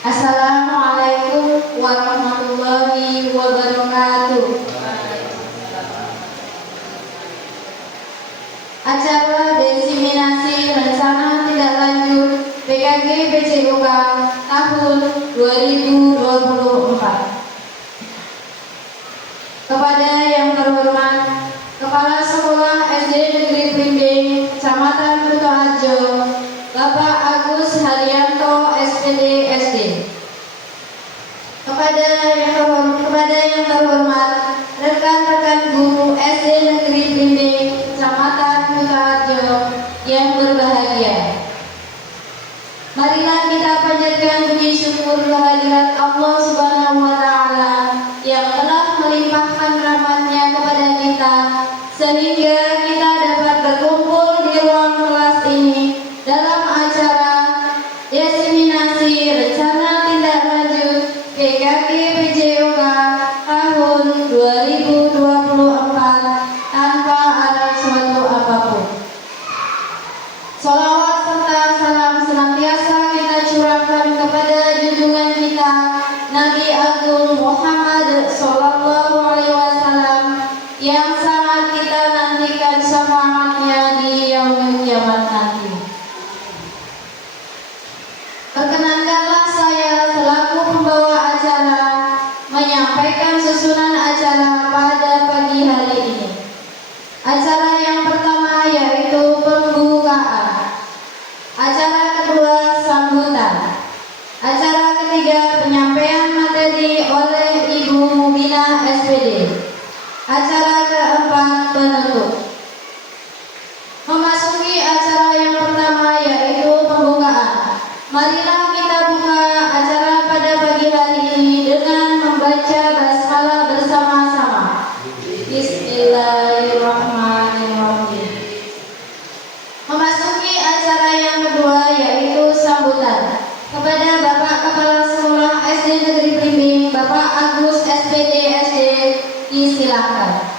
Assalamualaikum warahmatullahi wabarakatuh. Acara diseminasi rencana tindak lanjut PKG PJOK tahun 2024. Kepada yang terhormat Kepala Sekolah SD Negeri Blimbing, Kecamatan Kutoarjo, Bapak Agus Haryanto SPD SD. Kepada yang terhormat rekan-rekan guru SD Negeri Blimbing, Kecamatan Kutoarjo yang berbahagia. Marilah kita panjatkan puji syukur kehadirat Allah Subhanahu wa Ta'ala yang telah melimpahkan rahmat-Nya kepada kita sehingga kita dapat berkumpul di ruang kelas ini dalam acara diseminasi rencana tindak lanjut PKG PJOK tahun 2024 tanpa ada suatu apapun. Salawat serta salam senantiasa kita curahkan kepada junjungan kita Nabi Agung Muhammad Sallallahu Alaihi Wasallam yang sangat kita nantikan syafaatnya di yaumul kiamat nanti. Perkenankanlah saya selaku pembawa acara menyampaikan susunan acara pada pagi hari ini. Acara yang pertama yaitu pembukaan. Acara kedua sambutan. Acara ketiga penyampaian materi oleh Ibu Mubina SPD. Acara keempat penutup. Memasuki acara yang pertama yaitu pembukaan. Marilah kita buka acara pada pagi hari ini dengan membaca basmalah bersama-sama. Bismillahirrahmanirrahim. Memasuki acara yang kedua yaitu sambutan. Kepada Bapak Kepala Sekolah SD Negeri Blimbing, Bapak Agus SPD SD, disilakan.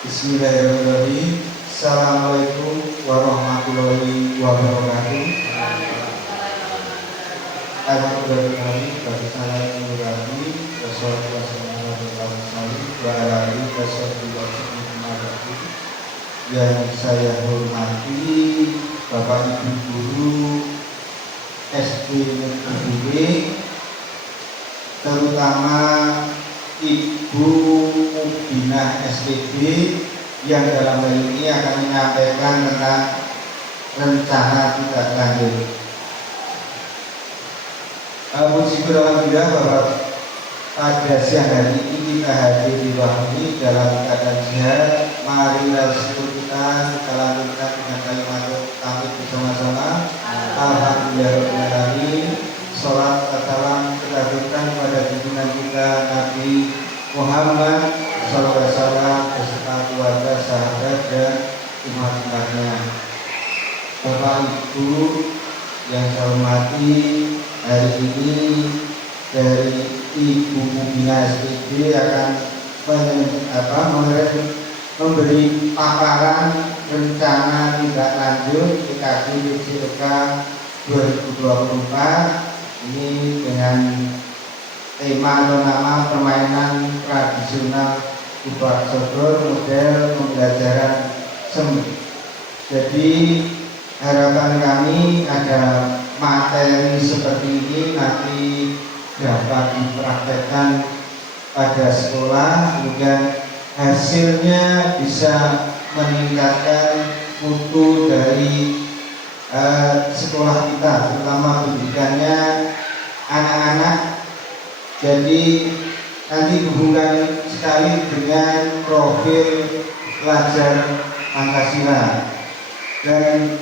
Bismillahirrahmanirrahim. Assalamualaikum warahmatullahi wabarakatuh. Alhamdulillah, wassalamu yang saya hormati Bapak Ibu Guru SD Negeri, terutama Ibu Mubina SPD yang dalam hal ini akan menyampaikan tentang rencana tindak lanjut. Puji alhamdulillah bahwa pada siang hari ini kita hadir di ruang ini dalam keadaan sehat. Marilah syukur kita lanjutkan dengan kalimat kami bersama-sama. Alhamdulillahirobbilalamin. Salat salam kita berikan kepada junjungan kita Nabi Muhammad SAW beserta keluarga, sahabat dan umat-umatnya. Bapak Ibu yang saya hormati, hari ini dari Ibu Mubina SPD akan memberi paparan rencana tindak lanjut PKG PJOK 2024 ini dengan tema atau nama permainan tradisional Kupak Sogor model pembelajaran semi. Jadi harapan kami ada materi seperti ini nanti dapat dipraktekkan pada sekolah, kemudian hasilnya bisa meningkatkan mutu dari sekolah kita, terutama pendidikannya anak-anak. Jadi nanti hubungan sekali dengan profil pelajar Pancasila. Dan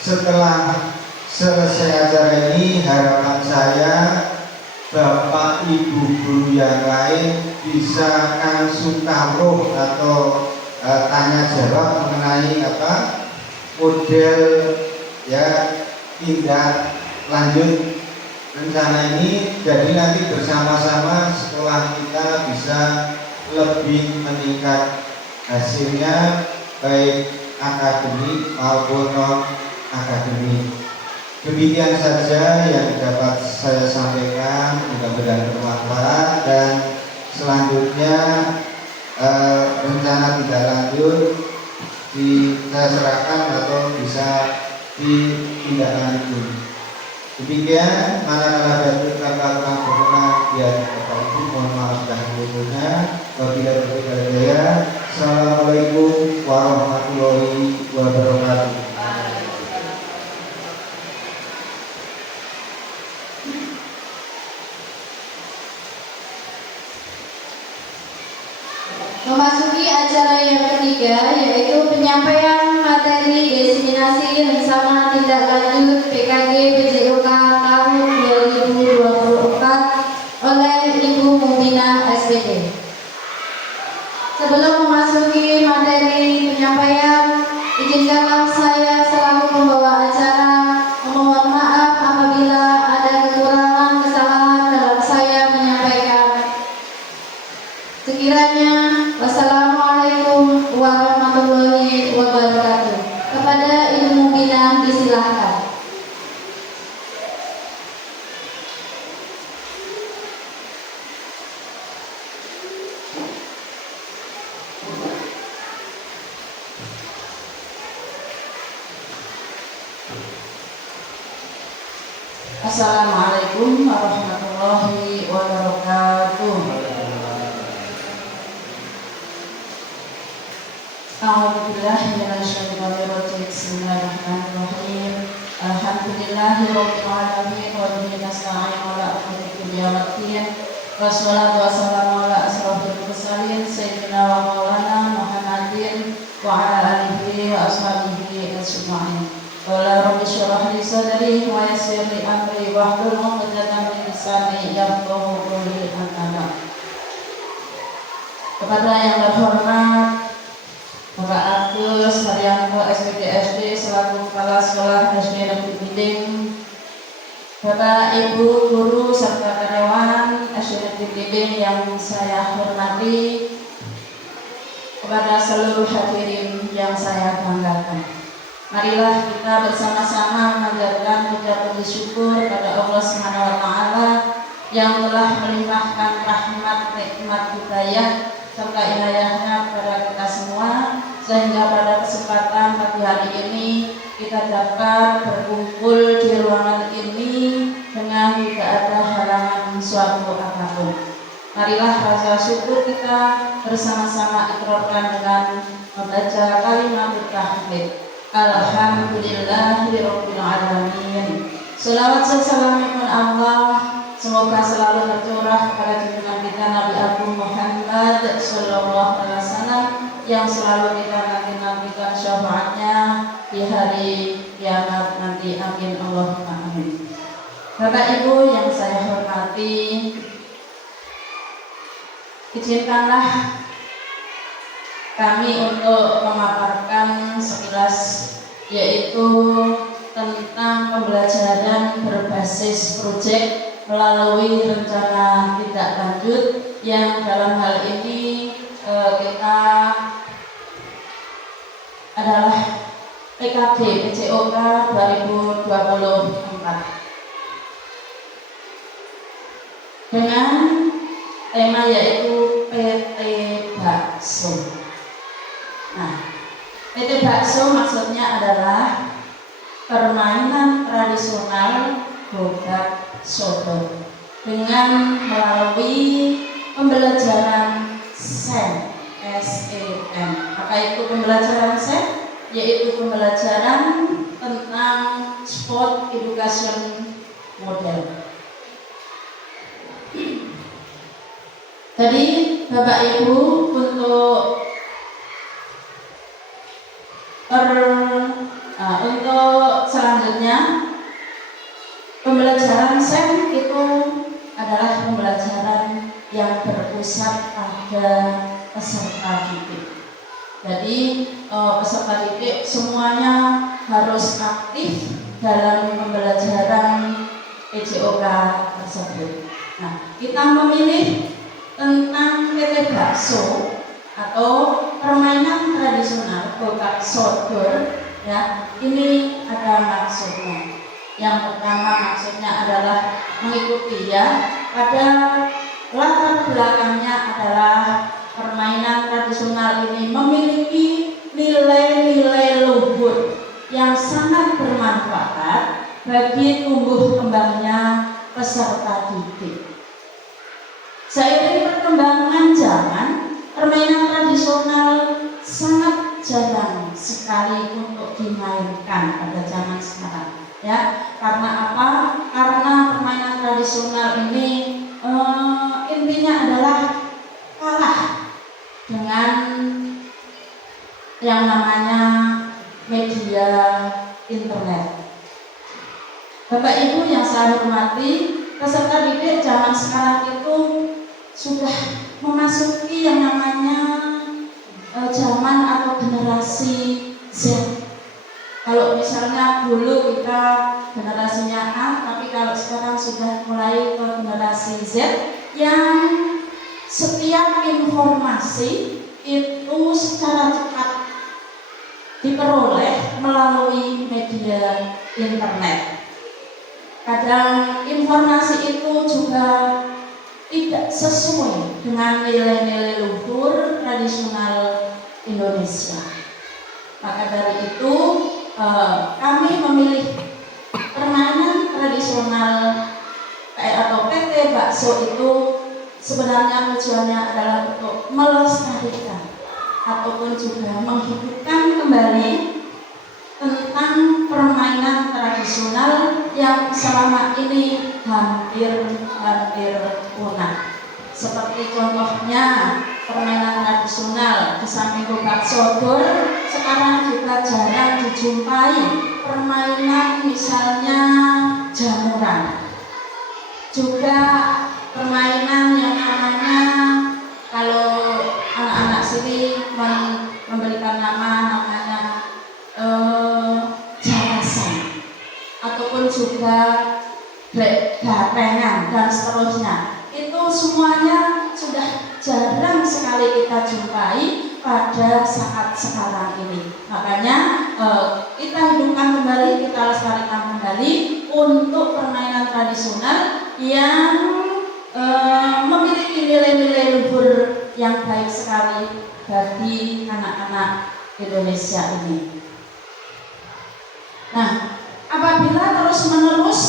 setelah selesai acara ini, harapan saya Bapak Ibu guru yang lain bisa langsung taruh atau tanya jawab mengenai model tindak lanjut rencana ini. Jadi nanti bersama-sama sekolah kita bisa lebih meningkat hasilnya baik akademik maupun non akademik. Demikian saja yang dapat saya sampaikan, mudah-mudahan bermanfaat, dan selanjutnya rencana tindak lanjut saya serahkan atau bisa ditindaklanjuti. Demikian manakala batul kakak kurang berkenan ya Bapak Ibu, mohon maaf dahulunya. Wabillahi taufiq wal hidayah. Assalamualaikum warahmatullahi wabarakatuh. Memasuki acara yang ketiga, yaitu penyampaian materi diseminasi rencana tindak lanjut PKG PJOK tahun 2024 oleh Ibu Mubina SPD. Sebelum memasuki materi penyampaian, izinkanlah saya selaku pembawa acara memohon maaf apabila ada kekurangan kesalahan dalam saya menyampaikan. Sekiranya, wassalamualaikum warahmatullahi wabarakatuh. Kepada Ibu Mubina disilahkan. Assalamualaikum warahmatullahi wabarakatuh. A'udzubillahi minasyaitonirrajim. Bismillahirrahmanirrahim. Alhamdulillahirabbil alamin wa bihi nasta'in ala umuri dunya waddin. Wassalatu wassalamu ala asrofil mursalin sayyidina wa maulana Muhammadin wa ala alihi wa ashabihi ajma'in. Qala rabbi shrah li sadri wa yassir li amri wahlul 'uqdatam min lisani yafqahu qawli. Kepada yang terhormat Bapak Agus Haryanto SPDSD selaku Kepala Sekolah SD Negeri Biding, Bapak Ibu guru serta karyawan SD Negeri Biding yang saya hormati, kepada seluruh hadirin yang saya banggakan. Marilah kita bersama-sama mengajarkan ucapan syukur pada Allah Subhanahu wa taala yang telah melimpahkan rahmat, nikmat, hidayah serta inayahnya kepada kita semua, sehingga pada kesempatan pagi hari ini kita dapat berkumpul di ruangan ini dengan tidak ada halangan suatu apapun. Marilah rasa syukur kita bersama-sama ikrarkan dengan membaca kalimat tahmid. Alhamdulillahirabbil alamin. Shalawat salam Allah semoga selalu tercurah kepada junjungan kita Nabi Agung Muhammad sallallahu alaihi wasallam yang selalu kita nanti-nantikan syafaatnya di hari kiamat nanti. Amin Allahumma amin. Bapak Ibu yang saya hormati, izinkanlah kami untuk memaparkan sekilas, yaitu tentang pembelajaran berbasis proyek melalui rencana tindak lanjut yang dalam hal ini kita adalah PKG PJOK 2024 dengan tema yaitu PT Bakso. Nah, PT Bakso maksudnya adalah permainan tradisional gobak sodor dengan melalui pembelajaran SEM. Apa itu pembelajaran SEM? Yaitu pembelajaran tentang sport education model. Jadi Bapak Ibu, untuk selanjutnya pembelajaran SEM itu adalah pembelajaran yang berpusat pada peserta didik. Jadi peserta didik semuanya harus aktif dalam pembelajaran PJOK tersebut. Nah, kita memilih tentang PT Bakso atau permainan tradisional gokak sodor, ya, ini ada maksudnya. Yang pertama maksudnya adalah mengikuti, ya, pada latar belakangnya adalah permainan tradisional ini memiliki nilai-nilai luhur yang sangat bermanfaat bagi tumbuh kembangnya peserta didik. Seiring perkembangan zaman, permainan tradisional sangat jarang sekali untuk dimainkan pada zaman sekarang. Ya, karena apa? Karena permainan tradisional ini intinya adalah kalah dengan yang namanya media internet. Bapak Ibu yang saya hormati, peserta didik zaman sekarang itu sudah memasuki yang namanya zaman atau generasi Z. Kalau misalnya dulu kita generasinya A, tapi kalau sekarang sudah mulai ke generasi Z yang setiap informasi itu secara cepat diperoleh melalui media internet. Kadang informasi itu juga tidak sesuai dengan nilai-nilai luhur tradisional Indonesia. Maka dari itu kami memilih permainan tradisional atau PT Bakso itu sebenarnya tujuannya adalah untuk melestarikan ataupun juga menghidupkan kembali tentang permainan tradisional yang selama ini hampir punah. Seperti contohnya permainan tradisional di samping gokak sodor, sekarang juga jarang dijumpai permainan misalnya jamuran. Juga permainan yang namanya, kalau anak-anak sini memberikan namanya jarasan, ataupun juga gapengan dan seterusnya. Itu semuanya sudah jarang sekali kita jumpai pada saat sekarang ini. Makanya kita hidupkan kembali, kita lestarikan kembali untuk permainan tradisional yang memiliki nilai-nilai luhur yang baik sekali bagi anak-anak Indonesia ini. Nah, apabila terus-menerus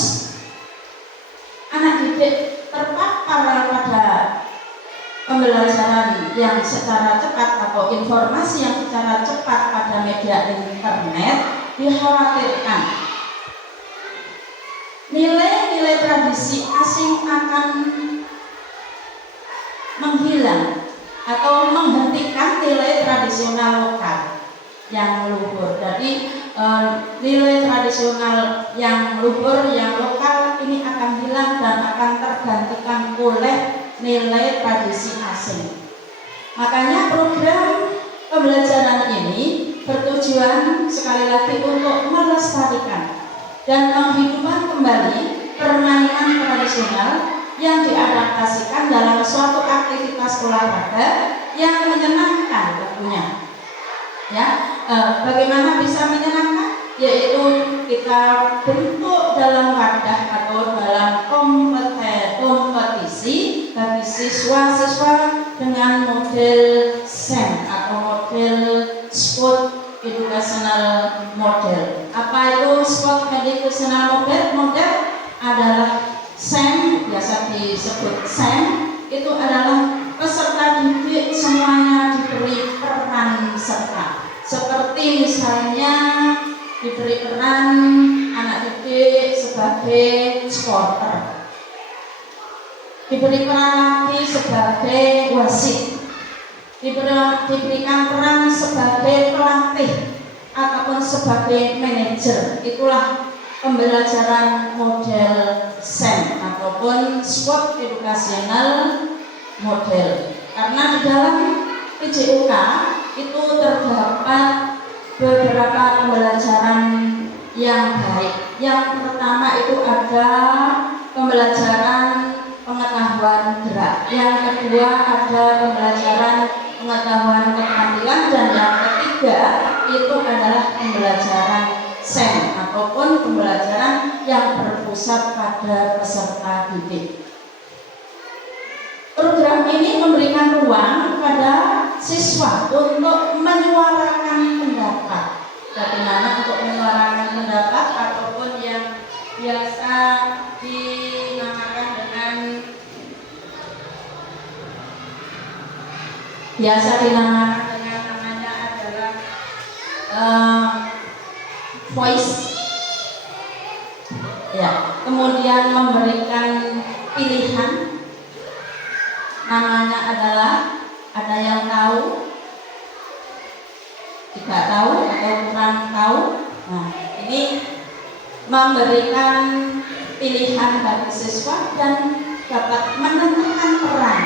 anak didik terpapar pada pembelajaran yang secara cepat atau informasi yang secara cepat pada media internet, dikhawatirkan nilai-nilai tradisi asing akan menghilang atau menghentikan nilai tradisional lokal yang luhur. Jadi nilai tradisional yang luhur, yang lokal ini akan hilang dan akan tergantikan oleh nilai tradisi asing. Makanya program pembelajaran ini bertujuan sekali lagi untuk melestarikan dan menghidupkan kembali permainan tradisional yang diadaptasikan dalam suatu aktivitas olahraga yang menyenangkan tentunya. Ya, bagaimana bisa menyenangkan? Yaitu kita bentuk dalam wadah atau dalam kompetisi bagi siswa-siswa dengan model SEM atau model Sport Educational Model. Apa itu Sport Educational Model? Adalah SEM, biasa disebut SEM, itu adalah peserta didik semuanya diberi peran serta. Seperti misalnya diberi peran anak didik sebagai supporter, diberi peran lagi sebagai wasit, diberikan peran sebagai pelatih ataupun sebagai manajer. Itulah pembelajaran model SEM ataupun Sport Educational Model. Karena di dalam PJUK itu terdapat beberapa pembelajaran yang baik. Yang pertama itu ada pembelajaran pengetahuan gerak. Yang kedua ada pembelajaran pengetahuan keterampilan ketiga itu adalah pembelajaran SEM ataupun pembelajaran yang berpusat pada peserta didik. Program ini memberikan ruang kepada siswa untuk menyuarakan pendapat. Bagaimana untuk menyuarakan pendapat ataupun yang biasa dinamakan dengan namanya adalah voice. Ya, kemudian memberikan pilihan. Namanya adalah ada yang tahu, tidak tahu atau kurang tahu. Nah, ini memberikan pilihan bagi siswa dan dapat menentukan peran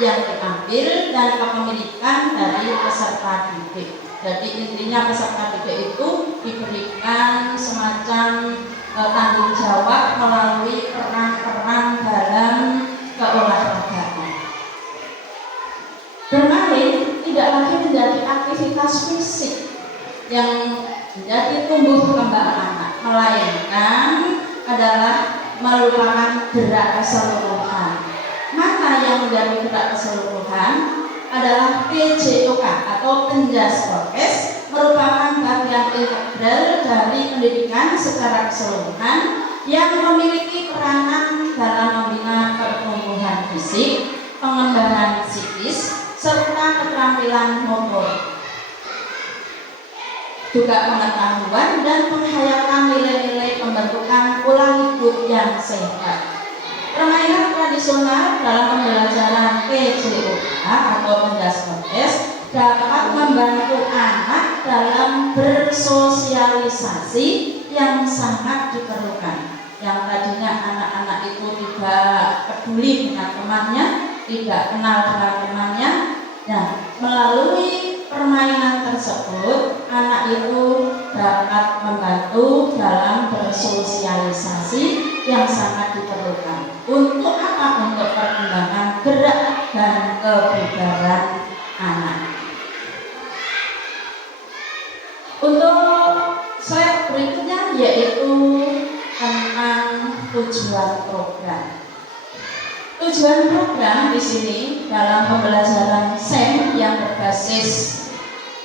yang diambil dan kepemilikan dari peserta didik. Jadi intinya peserta didik itu diberikan semacam tanggung jawab melalui peran-peran dalam keolahragaan. Bermain tidak lagi menjadi aktivitas fisik yang menjadi tumbuh kembang anak, melainkan adalah merupakan gerak keseluruhan. Mana yang menjadi gerak keseluruhan adalah PJOK atau Penjas Prokes, merupakan bagian integral dari pendidikan secara keseluruhan yang memiliki peranan dalam membina pertumbuhan fisik, pengembangan psikis, serta keterampilan motor, juga pengetahuan dan penghayatan nilai-nilai pembentukan pola hidup yang sehat. Permainan tradisional dalam pembelajaran PJOK atau Penjas Prokes dapat membantu anak dalam bersosialisasi yang sangat diperlukan. Yang tadinya anak-anak itu tidak peduli dengan temannya, tidak kenal dengan temannya. Nah, melalui permainan tersebut, anak itu dapat membantu dalam bersosialisasi yang sangat diperlukan. Untuk apa? Untuk perkembangan gerak dan kebugaran anak. Untuk slide berikutnya yaitu tentang tujuan program. Tujuan program di sini dalam pembelajaran SEM yang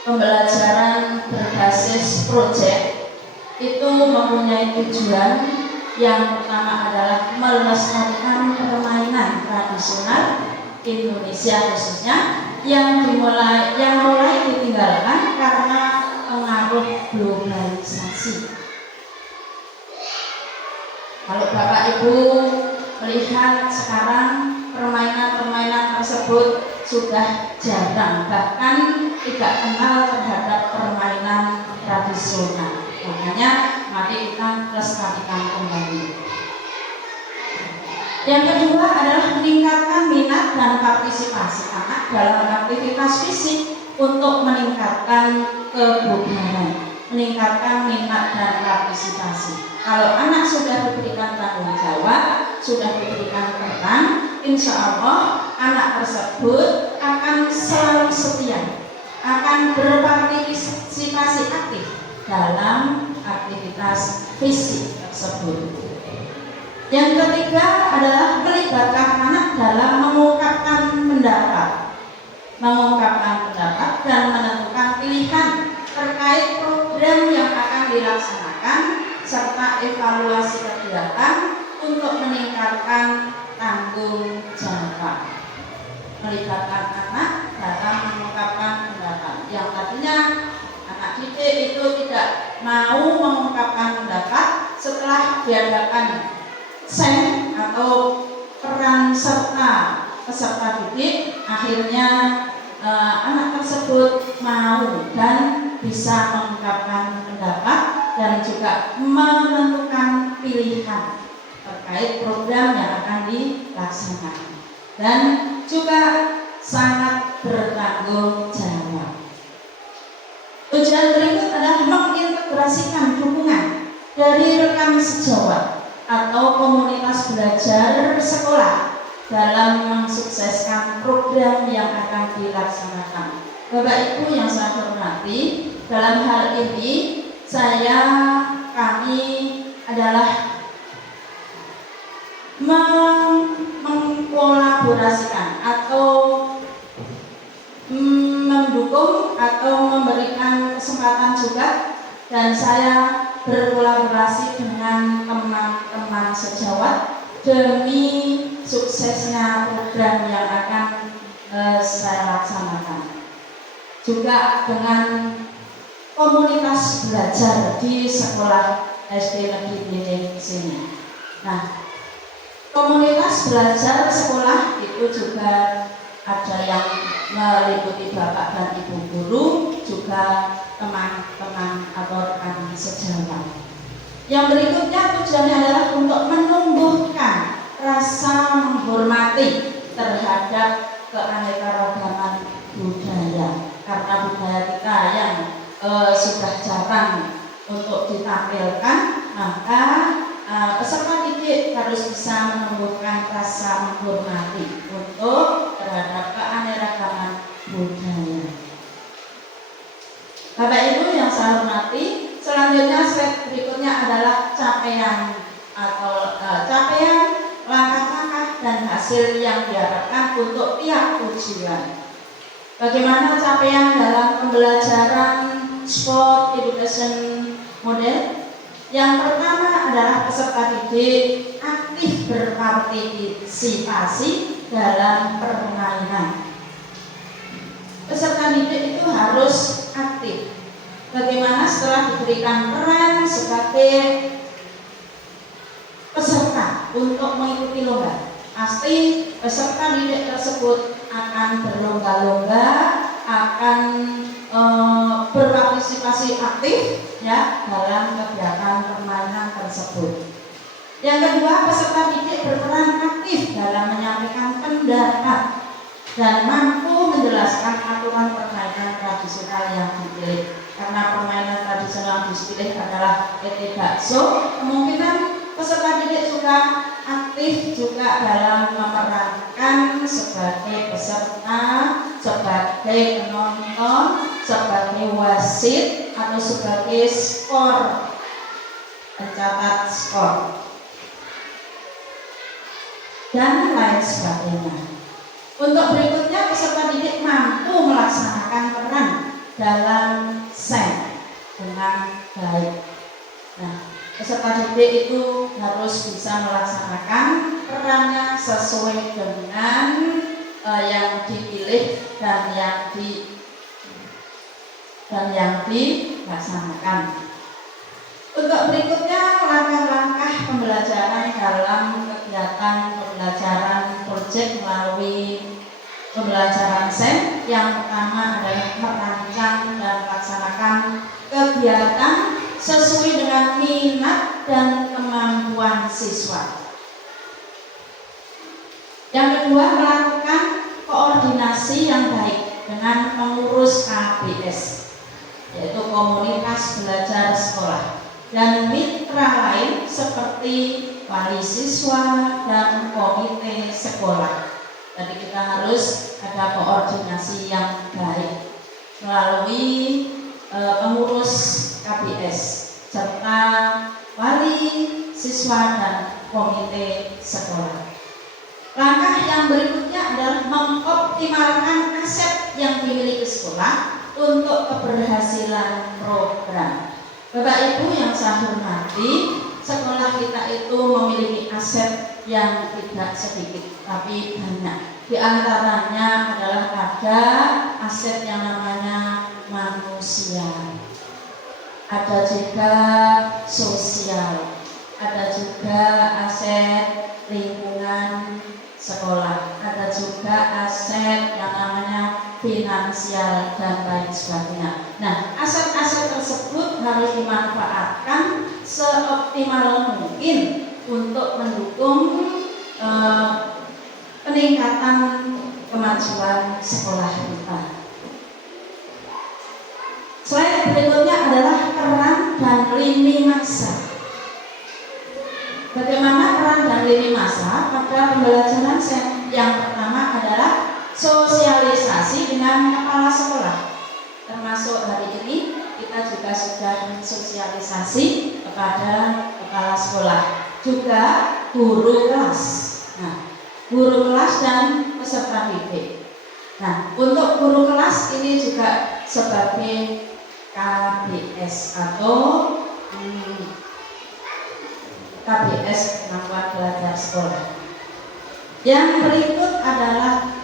pembelajaran berbasis proyek itu mempunyai tujuan yang pertama adalah melestarikan permainan tradisional Indonesia khususnya yang mulai ditinggalkan karena pengaruh globalisasi. Kalau Bapak Ibu melihat sekarang permainan tersebut sudah jarang, bahkan tidak kenal terhadap permainan tradisional. Makanya mari kita lestarikan kembali. Yang kedua adalah meningkatkan minat dan partisipasi anak dalam aktivitas fisik untuk meningkatkan kebugaran, meningkatkan minat dan partisipasi. Kalau anak sudah diberikan tanggung jawab, sudah diberikan peran, insya Allah anak tersebut akan selalu setia, akan berpartisipasi aktif dalam aktivitas fisik tersebut. Yang ketiga adalah melibatkan anak dalam mengungkapkan pendapat dan menentukan pilihan terkait program yang akan dilaksanakan serta evaluasi kegiatan untuk meningkatkan tanggung jawab. Melibatkan anak dalam mengungkapkan pendapat. Yang tadinya anak didik itu tidak mau mengungkapkan pendapat setelah diadakan SEM atau peran serta peserta didik, akhirnya anak tersebut mau dan bisa mengungkapkan pendapat dan juga menentukan pilihan terkait program yang akan dilaksanakan dan juga sangat bertanggung jawab. Tujuan berikut adalah mengintegrasikan dukungan dari rekan sejawat atau komunitas belajar sekolah dalam mensukseskan program yang akan dilaksanakan. Bapak Ibu yang saya hormati, dalam hal ini kami adalah mengkolaborasikan atau mendukung atau memberikan kesempatan juga, dan saya berkolaborasi dengan teman-teman sejawat demi suksesnya program yang akan saya laksanakan. Juga dengan komunitas belajar di sekolah SD Negeri Blimbing sini. Nah, komunitas belajar sekolah itu juga ada yang meliputi bapak dan ibu guru, juga teman-teman atau rekan sejawat. Yang berikutnya tujuannya adalah untuk menumbuhkan rasa menghormati terhadap keanekaragaman budaya, karena budaya kita yang sudah jarang untuk ditampilkan, maka peserta didik harus bisa menumbuhkan rasa menghormati untuk terhadap keanekaragaman budaya. Bapak Ibu yang saya hormati, selanjutnya slide berikutnya adalah capaian atau capaian, langkah-langkah dan hasil yang diharapkan untuk pihak tujuan. Bagaimana capaian dalam pembelajaran sport education model? Yang pertama adalah peserta didik aktif berpartisipasi dalam permainan. Peserta didik itu harus aktif. Bagaimana setelah diberikan peran sebagai peserta untuk mengikuti lomba, pasti peserta didik tersebut akan berlomba-lomba, akan berpartisipasi aktif ya dalam kegiatan permainan tersebut. Yang kedua, peserta didik berperan aktif dalam menyampaikan pendapat dan mampu menjelaskan aturan permainan tradisional yang dipilih. Karena permainan tradisional yang dipilih adalah PT bakso, kemungkinan peserta didik juga aktif juga dalam memerankan sebagai peserta, sebagai penonton, sebagai wasit atau sebagai skor, pencatat skor dan lain sebagainya. Untuk berikutnya, peserta didik mampu melaksanakan peran dalam SEM dengan baik. Nah, peserta didik itu harus bisa melaksanakan perannya sesuai dengan yang dipilih dan yang dilaksanakan. Untuk berikutnya, langkah-langkah pembelajaran dalam kegiatan pembelajaran proyek melalui pembelajaran SEM. Yang pertama adalah merancang dan melaksanakan kegiatan sesuai dengan minat dan kemampuan siswa. Yang kedua, melakukan koordinasi yang baik dengan pengurus KBS, yaitu komunitas belajar sekolah, dan mitra lain seperti wali siswa dan komite sekolah. Jadi kita harus ada koordinasi yang baik melalui pengurus KBS serta wali siswa dan komite sekolah. Langkah yang berikutnya adalah mengoptimalkan aset yang dimiliki sekolah untuk keberhasilan program. Bapak Ibu yang saya hormati, sekolah kita itu memiliki aset yang tidak sedikit tapi banyak. Di antaranya adalah ada aset yang namanya manusia, ada juga sosial, ada juga aset lingkungan sekolah, ada juga aset yang namanya finansial dan lain sebagainya. Nah, aset-aset tersebut harus dimanfaatkan seoptimal mungkin untuk mendukung peningkatan kemajuan sekolah kita. Slide berikutnya adalah peran dan lini masa. Bagaimana peran dan lini masa pada pembelajaran SEM? Yang pertama adalah sosialisasi dengan kepala sekolah. Termasuk hari ini kita juga sudah sosialisasi kepada kepala sekolah, juga guru kelas. Nah, guru kelas dan peserta didik. Nah, untuk guru kelas ini juga sebagai KBS atau KBS kemampuan belajar sekolah. Yang berikut adalah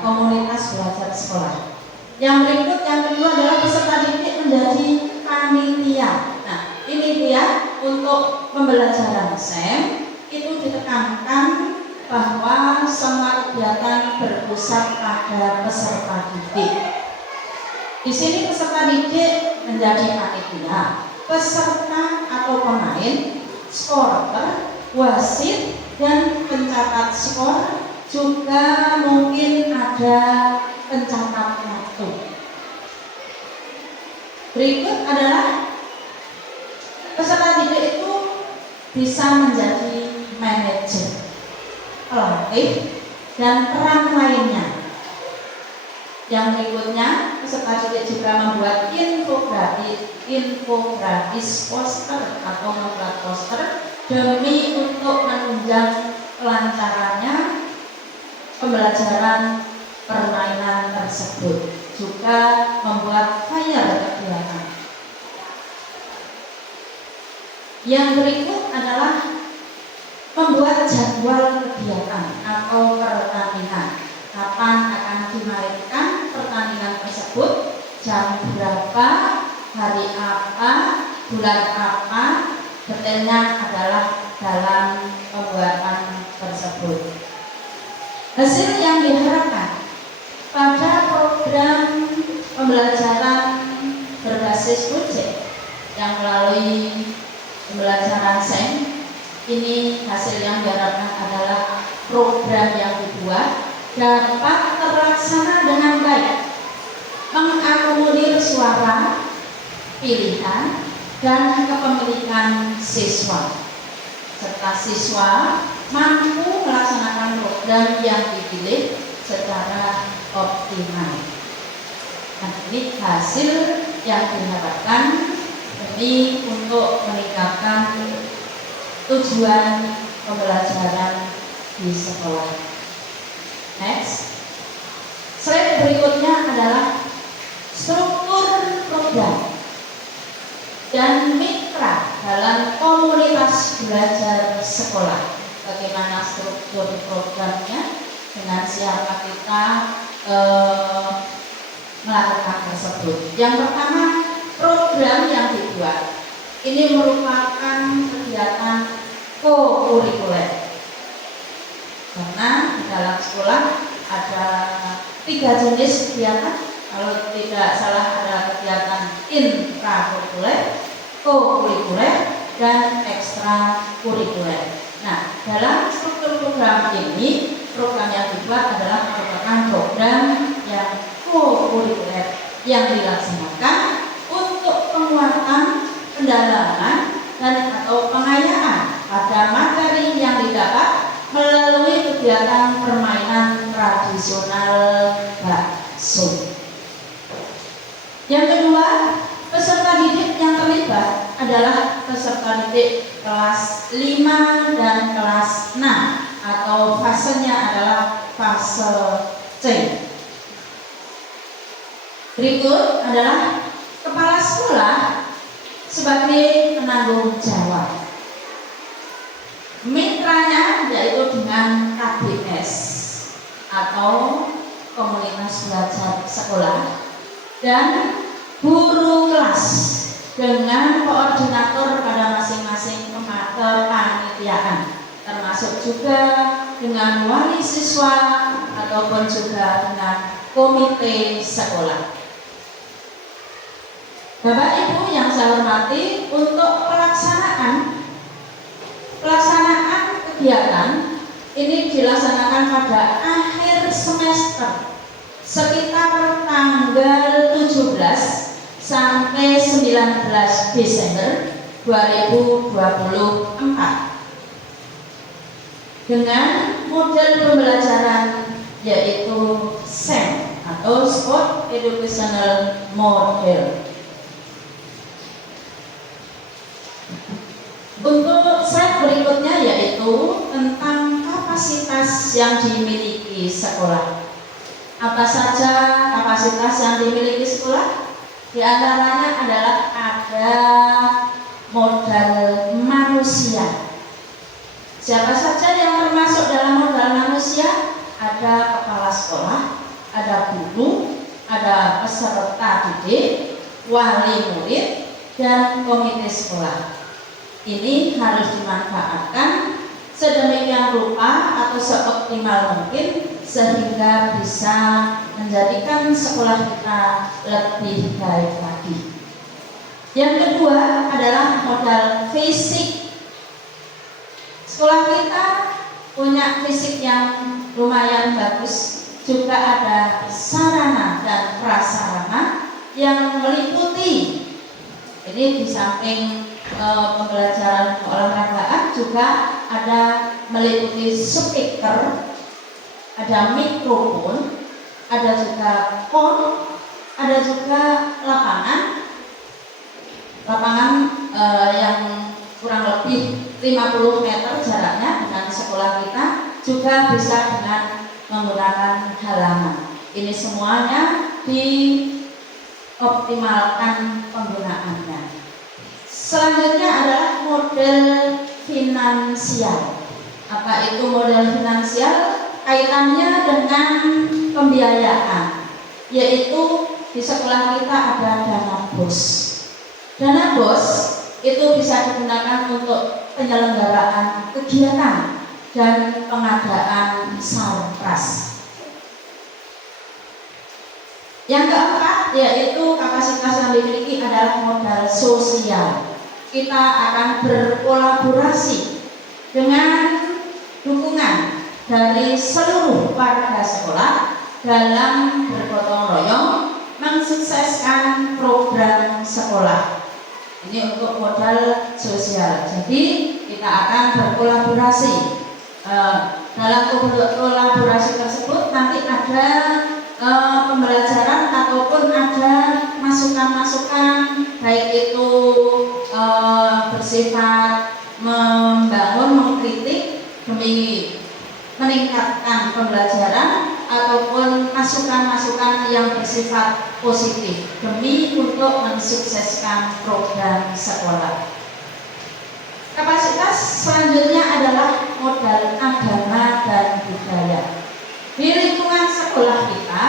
komunitas belajar sekolah. Yang berikut yang kedua adalah peserta didik menjadi panitia. Nah, ini dia untuk pembelajaran SEM itu ditekankan bahwa semua kegiatan berpusat pada peserta didik. Di sini peserta didik menjadi panitia, peserta atau pemain, scorer, wasit, dan pencatat skor, juga mungkin ada pencatat waktu. Berikut adalah peserta didik itu bisa menjadi manajer, pelatih, dan peran lainnya. Yang berikutnya, peserta didik juga membuat infografis poster atau membuat poster demi untuk menunjang kelancarannya pembelajaran permainan tersebut, juga membuat flyer kegiatan. Yang berikut adalah membuat jadwal kegiatan atau pertandingan. Kapan akan dimainkan pertandingan tersebut, jam berapa, hari apa, bulan apa, detailnya adalah dalam pembuatan tersebut. Hasil yang diharapkan pada program pembelajaran berbasis proyek yang melalui pembelajaran SEM ini, hasil yang diharapkan adalah program yang dibuat dapat terlaksana dengan baik, mengakomodir suara, pilihan, dan kepemilikan siswa, serta siswa mampu melaksanakan program yang dipilih secara optimal. Nah, ini hasil yang diharapkan demi untuk meningkatkan tujuan pembelajaran di sekolah. Next, slide berikutnya adalah struktur program dan mitra dalam komunitas belajar sekolah. Bagaimana struktur programnya, dengan siapa kita melakukan tersebut. Yang pertama, program yang dibuat ini merupakan kegiatan co-kurikuler. Karena di dalam sekolah ada 3 jenis kegiatan. Kalau tidak salah ada kegiatan intrakurikuler, co-kurikuler, dan ekstrakurikuler. Nah, dalam struktur program ini, program yang dibuat adalah merupakan program yang co-kurikuler yang dilaksanakan untuk penguatan, pendalaman, dan atau pengayaan pada materi yang didapat melalui kegiatan permainan tradisional bakso. Yang kedua, peserta didik yang terlibat adalah peserta didik kelas 5 dan kelas 6 atau fasenya adalah fase C. Berikut adalah kepala sekolah sebagai penanggung jawab. Mitranya yaitu dengan KBS atau komunitas belajar sekolah, dan guru kelas dengan koordinator pada masing-masing kepanitiaan, termasuk juga dengan wali siswa ataupun juga dengan komite sekolah. Bapak Ibu yang saya hormati, untuk pelaksanaan kegiatan ini dilaksanakan pada akhir semester sekitar tanggal 17 sampai 19 Desember 2024 dengan model pembelajaran yaitu SEM atau Sport Educational Model. Untuk slide berikutnya yaitu tentang kapasitas yang dimiliki sekolah. Apa saja kapasitas yang dimiliki sekolah? Di antaranya adalah ada modal manusia. Siapa saja yang termasuk dalam modal manusia? Ada kepala sekolah, ada guru, ada peserta didik, wali murid, dan komite sekolah. Ini harus dimanfaatkan sedemikian rupa atau seoptimal mungkin sehingga bisa menjadikan sekolah kita lebih baik lagi. Yang kedua adalah modal fisik. Sekolah kita punya fisik yang lumayan bagus, juga ada sarana dan prasarana yang meliputi. Ini di samping pembelajaran keolahragaan juga ada meliputi speaker, ada mikrofon, ada juga pon, ada juga lapangan yang kurang lebih 50 meter jaraknya dengan sekolah kita, juga bisa dengan menggunakan halaman. Ini semuanya dioptimalkan penggunaannya. Selanjutnya adalah model finansial. Apa itu model finansial? Kaitannya dengan pembiayaan, yaitu di sekolah kita ada dana BOS. Dana BOS itu bisa digunakan untuk penyelenggaraan kegiatan dan pengadaan sarpras. Yang keempat yaitu kapasitas yang dimiliki adalah modal sosial. Kita akan berkolaborasi dengan dukungan dari seluruh warga sekolah dalam bergotong royong mensukseskan program sekolah. Ini untuk modal sosial. Jadi kita akan berkolaborasi. Dalam kolaborasi tersebut nanti ada pembelajaran ataupun ada masukan-masukan, baik itu bersifat membangun, mengkritik demi meningkatkan pembelajaran, ataupun masukan-masukan yang bersifat positif demi untuk mensukseskan program sekolah. Kapasitas selanjutnya adalah modal agama dan budaya. Di lingkungan sekolah kita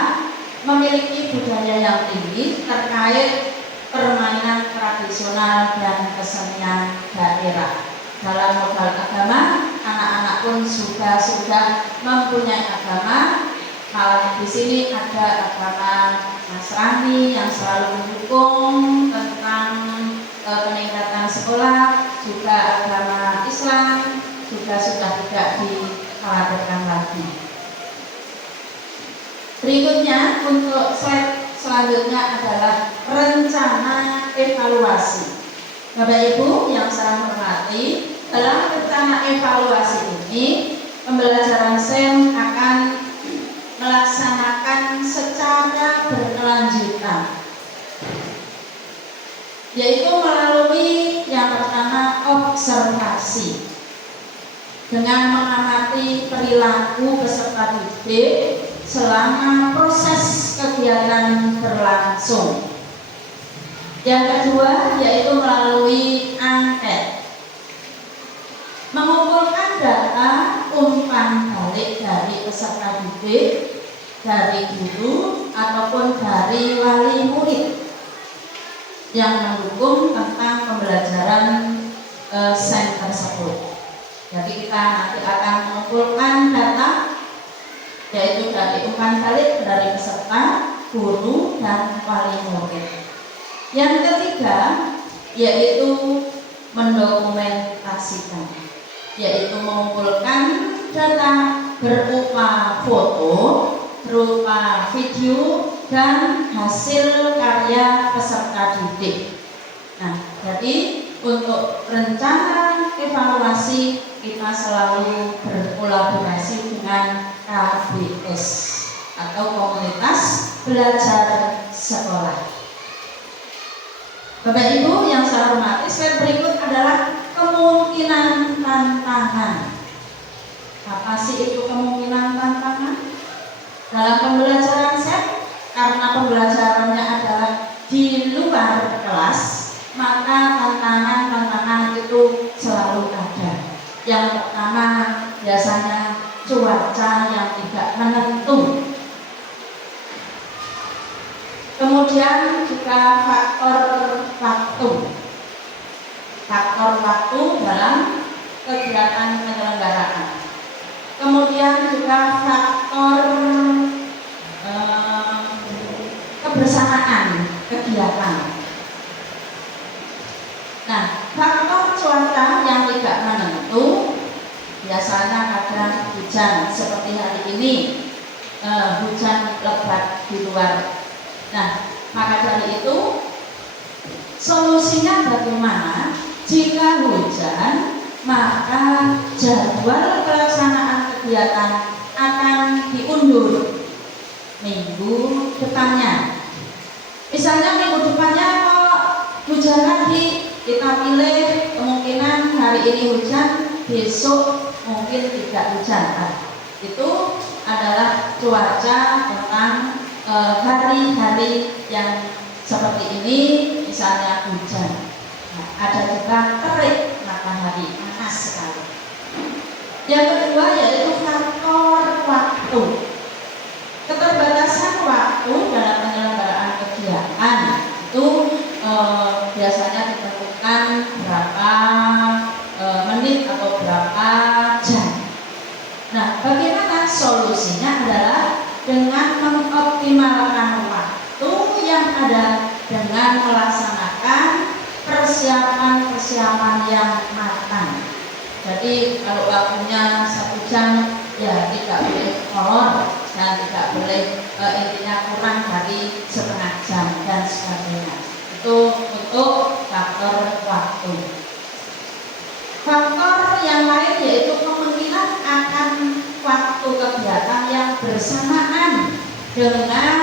memiliki budaya yang tinggi terkait permainan tradisional dan kesenian daerah. Dalam modal agama, anak-anak pun sudah mempunyai agama. Malah di sini ada agama Nasrani yang selalu mendukung tentang peningkatan sekolah, juga agama Islam juga sudah tidak dikhawatirkan lagi. Berikutnya untuk slide selanjutnya adalah rencana evaluasi. Bapak Ibu yang saya hormati, dalam rencana evaluasi ini pembelajaran SEM akan melaksanakan secara berkelanjutan, yaitu melalui yang pertama observasi dengan mengamati perilaku peserta didik selama proses kegiatan berlangsung. Yang kedua yaitu melalui angket, mengumpulkan data umpan balik dari peserta didik, dari guru ataupun dari wali murid yang mendukung tentang pembelajaran SEM tersebut. Jadi kita nanti akan mengumpulkan data, yaitu dari umpan balik dari peserta, guru, dan wali murid. Yang ketiga yaitu mendokumentasikan, yaitu mengumpulkan data berupa foto, berupa video, dan hasil karya peserta didik. Nah, jadi untuk rencana evaluasi kita selalu berkolaborasi dengan KBS. belajar sekolah. Bapak Ibu yang saya hormati, slide berikut adalah kemungkinan tantangan. Apa sih itu kemungkinan tantangan? Dalam pembelajaran set, karena pembelajarannya adalah di luar kelas, maka tantangan-tantangan itu selalu ada. Yang pertama biasanya cuaca yang tidak menentu. Kemudian juga faktor waktu. Faktor waktu dalam kegiatan penyelenggaraan. Kemudian juga faktor kebersamaan kegiatan. Nah, faktor cuaca yang tidak menentu biasanya kadang hujan seperti hari ini, hujan lebat di luar. Nah, maka dari itu solusinya bagaimana? Jika hujan, maka jadwal pelaksanaan kegiatan akan diundur minggu depannya. Misalnya minggu depannya kok hujan lagi, kita pilih kemungkinan hari ini hujan, besok mungkin tidak hujan. Itu adalah cuaca tentang hari-hari yang seperti ini, misalnya hujan. Nah, ada juga terik matahari, panas sekali. Yang kedua yaitu faktor waktu. Keterbatasan waktu dalam penyelenggaraan kegiatan itu biasanya ditentukan berapa menit atau berapa jam. Nah, bagaimana solusinya adalah dengan mengoptimalkan waktu yang ada dengan melaksanakan persiapan-persiapan yang matang. Jadi kalau waktunya 1 jam ya tidak boleh molor dan tidak boleh intinya kurang dari setengah jam dan sebagainya. Itu untuk faktor waktu. Faktor yang lain yaitu kemungkinan akan waktu kegiatan yang bersamaan dengan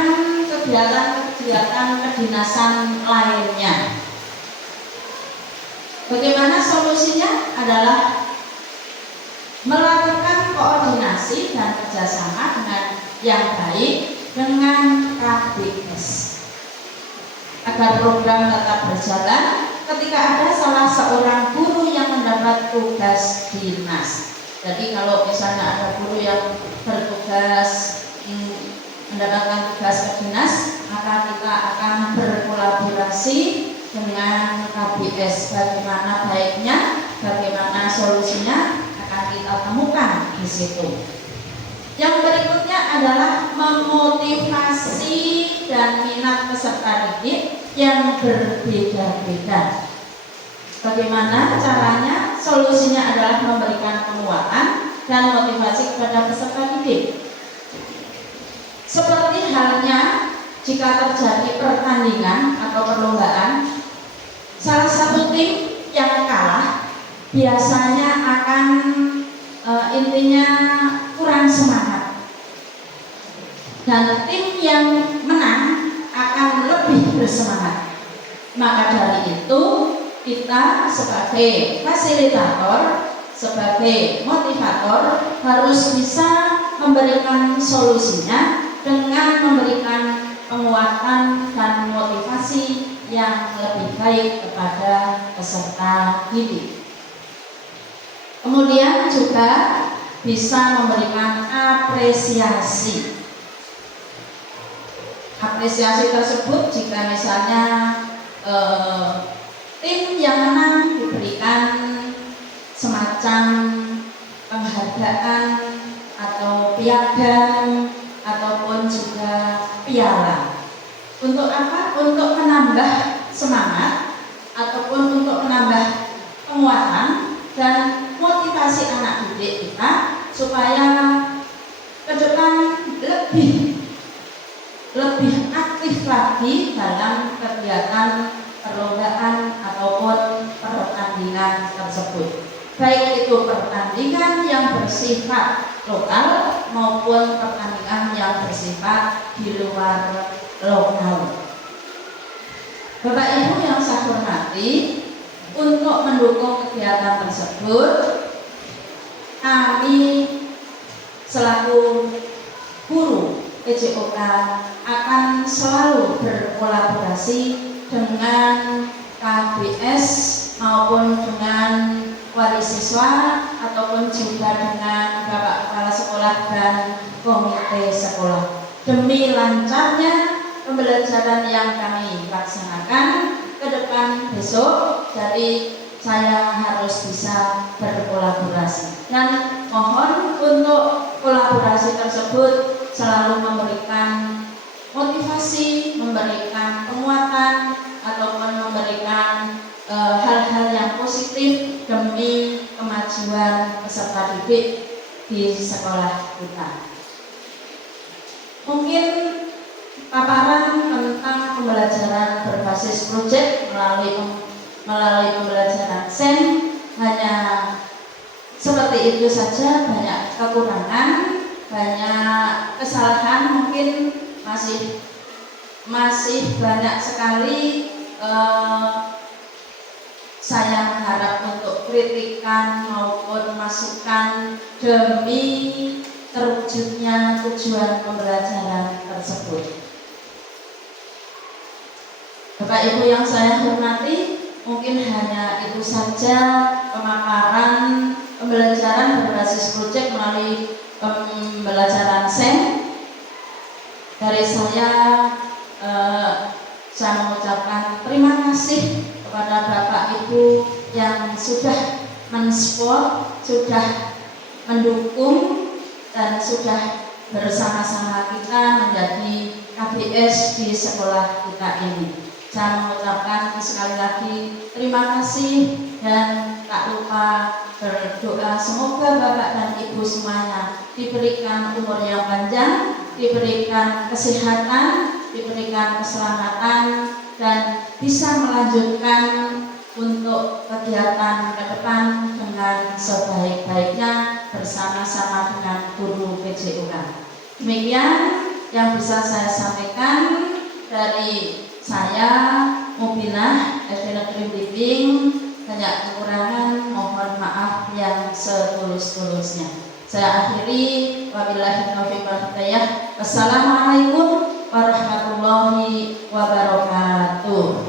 kegiatan-kegiatan kedinasan lainnya. Bagaimana solusinya? Adalah melakukan koordinasi dan kerjasama dengan yang baik dengan KBS agar program tetap berjalan ketika ada salah seorang guru yang mendapat tugas dinas. Jadi kalau misalnya ada guru yang bertugas mendapatkan tugas ke dinas, maka kita akan berkolaborasi dengan KBS. Bagaimana baiknya, bagaimana solusinya akan kita temukan di situ. Yang berikutnya adalah memotivasi dan minat peserta didik yang berbeda-beda. Bagaimana caranya? Solusinya adalah memberikan penguatan dan motivasi kepada peserta didik. Seperti halnya jika terjadi pertandingan atau perlombaan, salah satu tim yang kalah biasanya akan intinya kurang semangat, dan tim yang menang akan lebih bersemangat. Maka dari itu kita sebagai fasilitator, sebagai motivator harus bisa memberikan solusinya dengan memberikan penguatan dan motivasi yang lebih baik kepada peserta didik. Kemudian juga bisa memberikan apresiasi. Apresiasi tersebut jika misalnya tim yang menang diberikan semacam penghargaan atau piagam ataupun juga piala. Untuk apa? Untuk menambah semangat ataupun untuk menambah penguatan dan motivasi anak didik kita supaya ke depan lebih aktif lagi dalam kegiatan perlombaan ataupun pertandingan tersebut. baik itu pertandingan yang bersifat lokal maupun pertandingan yang bersifat di luar lokal. Bapak Ibu yang saya hormati, untuk mendukung kegiatan tersebut, kami selaku guru PJOK akan selalu berkolaborasi dengan KBS maupun dengan wali siswa ataupun juga dengan Bapak Kepala Sekolah dan komite sekolah demi lancarnya pembelajaran yang kami laksanakan ke depan besok. Jadi saya harus bisa berkolaborasi dan mohon untuk kolaborasi tersebut selalu memberikan motivasi, memberikan penguatan ataupun memberikan hal-hal yang positif demi kemajuan peserta didik di sekolah kita. Mungkin paparan tentang pembelajaran berbasis proyek melalui pembelajaran SEN hanya seperti itu saja, banyak kekurangan, banyak kesalahan, mungkin masih banyak sekali. Saya harap untuk kritikan maupun masukan demi terwujudnya tujuan pembelajaran tersebut. Bapak Ibu yang saya hormati, mungkin hanya itu saja pemaparan pembelajaran berbasis proyek melalui pembelajaran SEN. Dari saya mengucapkan terima kasih kepada Bapak Ibu yang sudah mensupport, sudah mendukung dan sudah bersama-sama kita menjadi KBS di sekolah kita ini. Saya mengucapkan sekali lagi terima kasih dan tak lupa berdoa semoga Bapak dan Ibu semuanya diberikan umur yang panjang, diberikan kesehatan, diberikan keselamatan dan bisa melanjutkan untuk kegiatan ke depan dengan sebaik-baiknya bersama-sama dengan guru PJOK. Demikian yang bisa saya sampaikan dari saya, Mubinah, SD Negeri Blimbing. Banyak kekurangan, mohon maaf yang setulus-tulusnya. Saya akhiri, wabillahi taufiq wal hidayah. Wassalamualaikum warahmatullahi wabarakatuh.